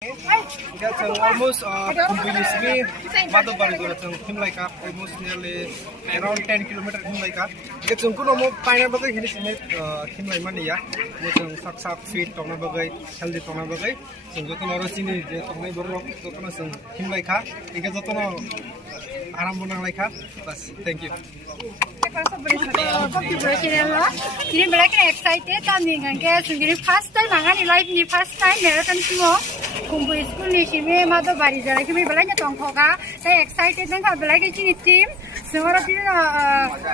Yeah, so almost continuously, Madhubari go to Himlaika, almost nearly around 10 kilometers Himlaika. Get some good more pineapple, he is in it, Himlaimania, with some suck feet, Tonabagai, healthy Tonabagai, so Gotono Rosini, the Tonaboro, Totonos and Himlaika, because Otono Aramona Laika. Thank you. Ini mereka excited dan dengan guys, ini first time mangan live ni first time marathon semua. Kumpu school ni sini mata bari jalan kami belanja tongkoga. Saya excited dengan belanja sini team. Semua orang pilih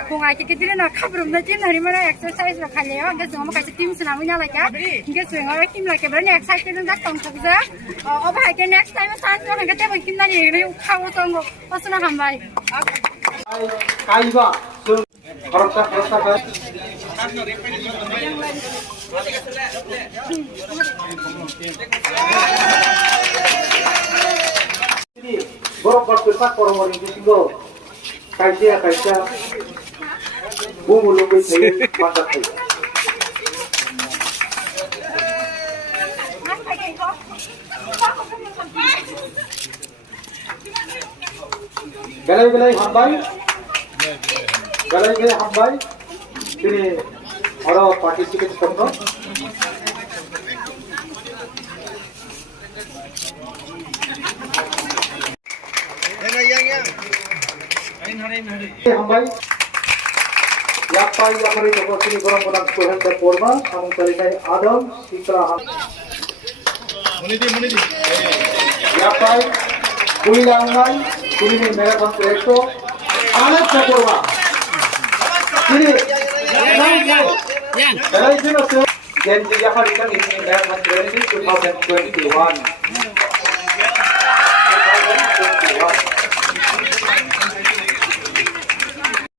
pungai kita pilih nak kabur nak team hari mana exercise nak kali ya. Guys semua kasih team senamnya lagi. Guys semua orang team lagi belanja excited dengan tongkoga. Apa lagi next time chance nak kita mungkin nanti ini kau tongko pasal nak hambai. Kaiba. Harusnya borok berpesak orang ini tinggal kaisa bumbu lebih saya padat saya. Galai hambai. Galai hambai. Ini orang participate semua. Hambai. Siapa yang mereka sini orang Tuhan terporma, kamu carikan Adam, Sitra. Munidi. Siapa? Kulilang mai, kulini marathon proyekto, anak terporma. Ini, dari sini Gen Z yang hari ini marathon proyekto 2021.